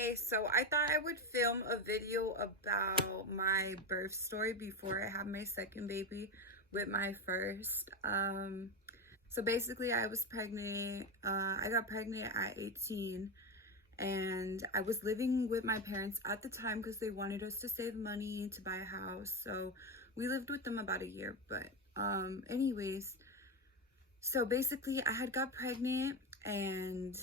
Hey, so I thought I would film a video about my birth story before I had my second baby with my first. So basically I was pregnant. I got pregnant at 18 and I was living with my parents at the time because they wanted us to save money to buy a house. So we lived with them about a year, but anyways, so basically I had got pregnant and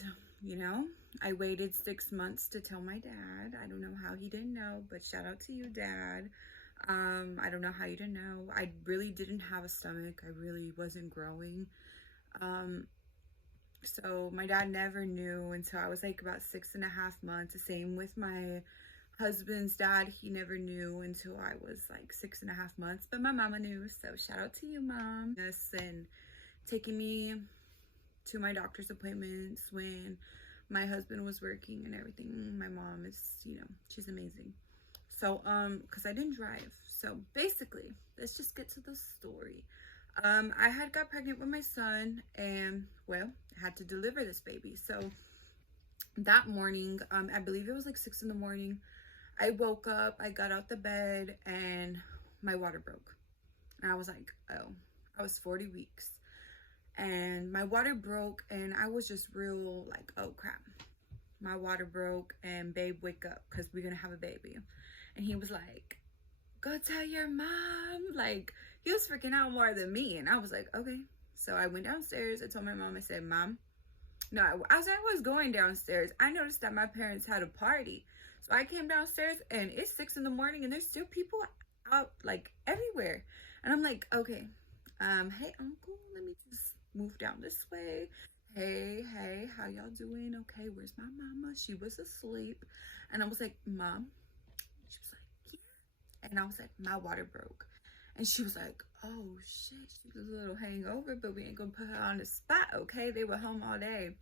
I waited 6 months to tell my dad. I don't know how he didn't know, but shout out to you, Dad. I don't know how you didn't know. I really didn't have a stomach. I really wasn't growing. So my dad never knew until I was like about 6.5 months. The same with my husband's dad. He never knew until I was like 6.5 months, but my mama knew. So shout out to you, Mom. Yes, and taking me to my doctor's appointments when my husband was working and everything. My mom is, she's amazing. So, because I didn't drive. So basically, let's just get to the story. I had got pregnant with my son and, well, I had to deliver this baby. So that morning, I believe it was like 6 in the morning, I woke up, I got out the bed and my water broke. And I was like, oh, I was 40 weeks. And my water broke and I was just real like, oh crap, my water broke and babe, wake up because we're gonna have a baby. And he was like, go tell your mom. Like, he was freaking out more than me. And I was like, okay. So I went downstairs. I told my mom, I said, Mom, no, as I was going downstairs, I noticed that my parents had a party. So I came downstairs and it's 6 in the morning and there's still people out like everywhere. And I'm like, okay, hey uncle, let me just move down this way. Hey, how y'all doing? Okay, where's my mama? She was asleep. And I was like, Mom. She was like, yeah. And I was like, my water broke. And she was like, oh shit, she was a little hangover, but we ain't gonna put her on the spot, okay? They were home all day.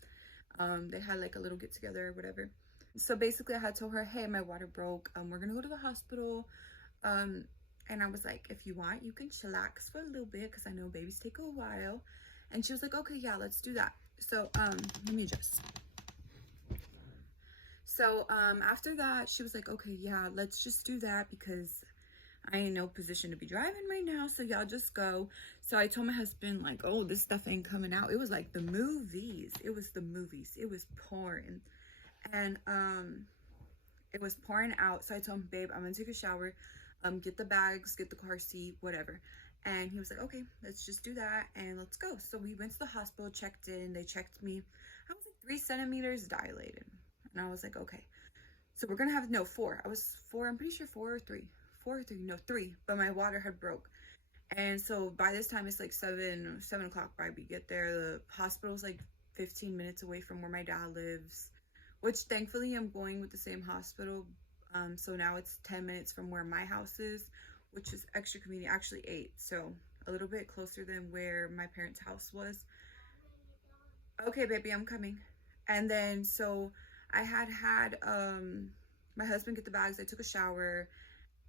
They had like a little get together or whatever. So basically I had told her, hey, my water broke. We're gonna go to the hospital. And I was like, if you want, you can chillax for a little bit because I know babies take a while. And she was like, okay, yeah, let's do that. So let me adjust. So after that, she was like, okay, yeah, let's just do that because I ain't in no position to be driving right now. So y'all just go. So I told my husband, like, oh, this stuff ain't coming out. It was like the movies. It was the movies. It was pouring. And it was pouring out. So I told him, babe, I'm gonna take a shower, get the bags, get the car seat, whatever. And he was like, okay, let's just do that and let's go. So we went to the hospital, checked in, they checked me. I was like 3 centimeters dilated. And I was like, okay, so we're gonna have, no, 4. I was 4, I'm pretty sure 4 or 3. 4 or 3, no, 3, but my water had broke. And so by this time it's like 7 o'clock by we get there. The hospital's like 15 minutes away from where my dad lives, which thankfully I'm going with the same hospital. So now it's 10 minutes from where my house is, which is extra convenient, actually 8. So a little bit closer than where my parents' house was. Okay, baby, I'm coming. And then, so I had my husband get the bags. I took a shower,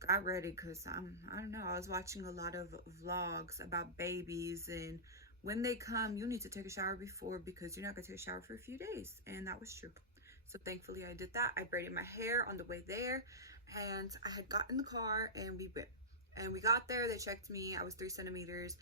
got ready because I don't know, I was watching a lot of vlogs about babies and when they come, you need to take a shower before because you're not gonna take a shower for a few days. And that was true. So thankfully I did that. I braided my hair on the way there and I had got in the car and we went. And we got there, they checked me, I was 3 centimeters.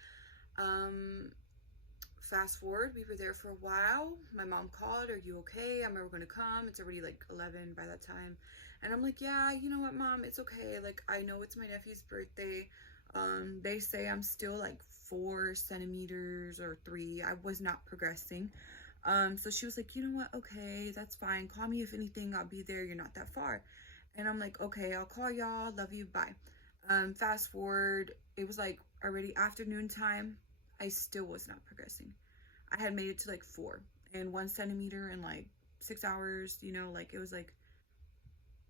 Fast forward, we were there for a while. My mom called, are you okay? I'm never gonna come. It's already like 11 by that time. And I'm like, yeah, you know what, Mom, it's okay. Like, I know it's my nephew's birthday. They say I'm still like 4 centimeters or 3. I was not progressing. So she was like, you know what, okay, that's fine. Call me if anything, I'll be there. You're not that far. And I'm like, okay, I'll call y'all. Love you, bye. Fast forward, it was like already afternoon time. I still was not progressing. I had made it to like 4 and 1 centimeter in like 6 hours, like it was like,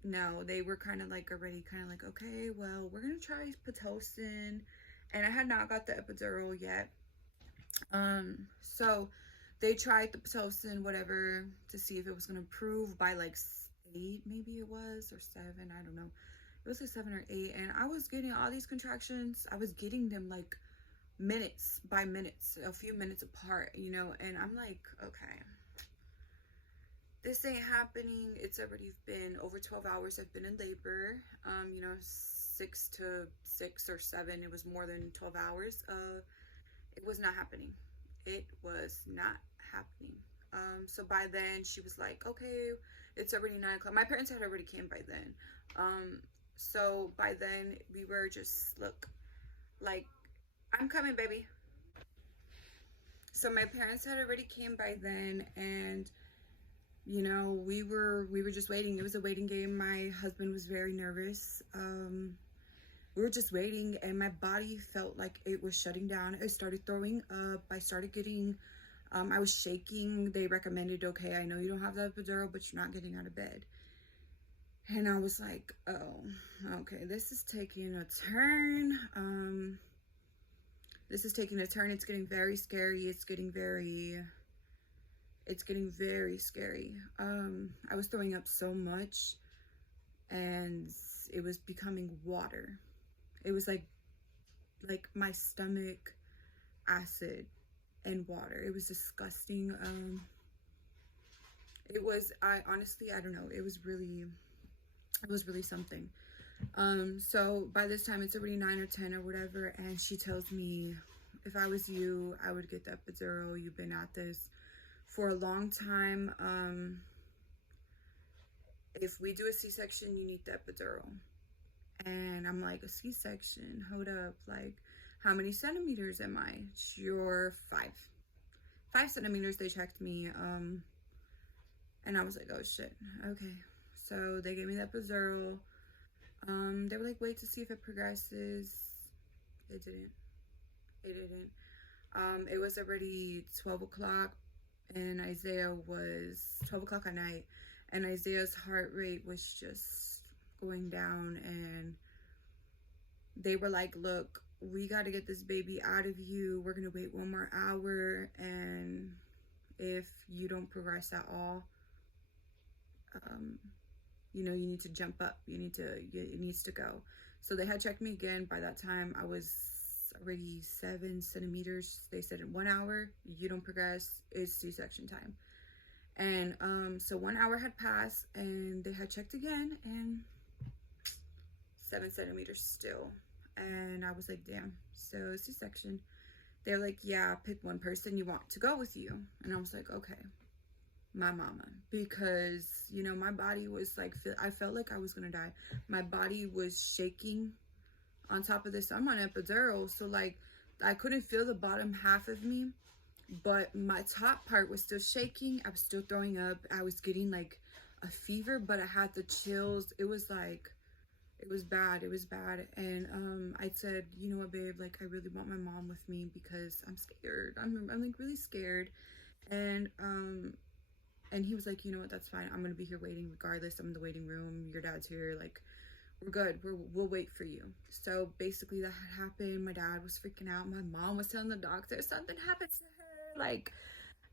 no, they were kind of like already kind of like, okay, well, we're gonna try Pitocin. And I had not got the epidural yet. So they tried the Pitocin, whatever, to see if it was gonna improve by like 8, maybe it was, or 7, I don't know. It was like 7 or 8, and I was getting all these contractions. I was getting them like minutes by minutes, a few minutes apart, and I'm like, okay, this ain't happening. It's already been over 12 hours. I've been in labor, you know, 6 to 6 or 7. It was more than 12 hours. It was not happening. It was not happening. So by then she was like, okay, it's already 9 o'clock. My parents had already came by then. So by then we were just, look, like, I'm coming, baby. So my parents had already came by then, and you know, we were just waiting. It was a waiting game. My husband was very nervous. We were just waiting, and my body felt like it was shutting down. I started throwing up. I started getting, I was shaking. They recommended, okay, I know you don't have the epidural, but you're not getting out of bed. And I was like, oh, okay, this is taking a turn. This is taking a turn. It's getting very scary. It's getting very scary. I was throwing up so much, and it was becoming water. It was like my stomach, acid and water. It was disgusting. I honestly, I don't know. It was really something. So by this time it's already 9 or 10 or whatever, and she tells me, if I was you, I would get the epidural. You've been at this for a long time. If we do a C-section, you need the epidural. And I'm like, a C-section? Hold up. Like, how many centimeters am I? You're 5 centimeters. They checked me. And I was like, oh shit. Okay. So they gave me the epidural. They were like, wait to see if it progresses. It didn't. It was already 12 o'clock, and Isaiah was 12 o'clock at night, and Isaiah's heart rate was just going down, and they were like, look, we got to get this baby out of you. We're going to wait 1 more hour, and if you don't progress at all, you know, you need to jump up. It needs to go. So they had checked me again. By that time, I was already 7 centimeters. They said in 1 hour, you don't progress, it's C-section time. And so 1 hour had passed, and they had checked again, and 7 centimeters still. And I was like, damn, so C-section. They're like, yeah, pick one person you want to go with you. And I was like, okay, my mama. Because, you know, my body was like, I felt like I was gonna die. My body was shaking. On top of this, I'm on epidural, so like I couldn't feel the bottom half of me, but my top part was still shaking. I was still throwing up. I was getting like a fever, but I had the chills. It was like, it was bad. And I said, you know what, babe, like I really want my mom with me because I'm scared. I'm like really scared. And he was like, you know what, that's fine. I'm gonna be here waiting regardless. I'm in the waiting room. Your dad's here. Like, we're good. We'll wait for you. So basically that had happened. My dad was freaking out. My mom was telling the doctor something happened to her. Like,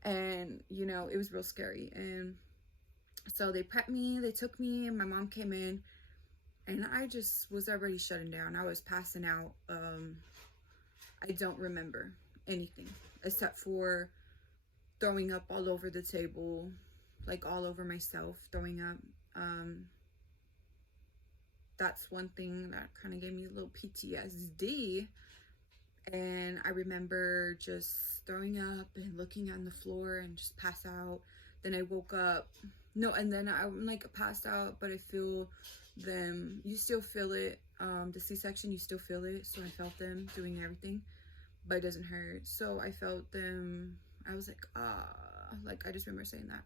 and you know, it was real scary. And so they prepped me, they took me, and my mom came in, and I just was already shutting down. I was passing out. I don't remember anything except for throwing up all over the table, like all over myself, throwing up. That's one thing that kind of gave me a little PTSD. And I remember just throwing up and looking on the floor and just pass out. Then I woke up. No, and then I'm like passed out, but I feel them. You still feel it. The C-section, you still feel it. So I felt them doing everything, but it doesn't hurt. So I felt them. I was like, like I just remember saying that.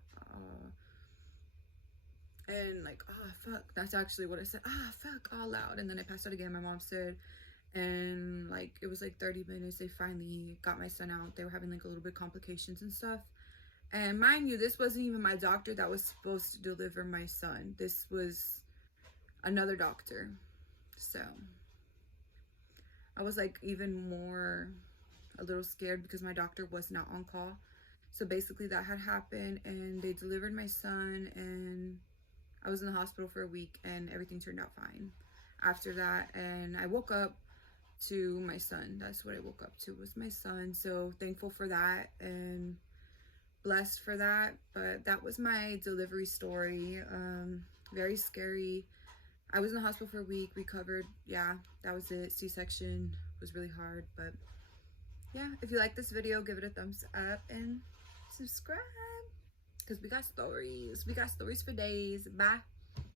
And like, oh fuck, that's actually what I said, fuck, all loud. And then I passed out again, my mom said. And like it was like 30 minutes, they finally got my son out. They were having like a little bit of complications and stuff. And mind you, this wasn't even my doctor that was supposed to deliver my son. This was another doctor. So I was like even more a little scared because my doctor was not on call. So basically that had happened, and they delivered my son, and I was in the hospital for a week, and everything turned out fine after that. And I woke up to my son. That's what I woke up to, was my son. So thankful for that. And blessed for that. But that was my delivery story. Very scary. I was in the hospital for a week, recovered. Yeah, that was it. C-section was really hard. But yeah, if you like this video, give it a thumbs up and subscribe, because we got stories. We got stories for days. Bye.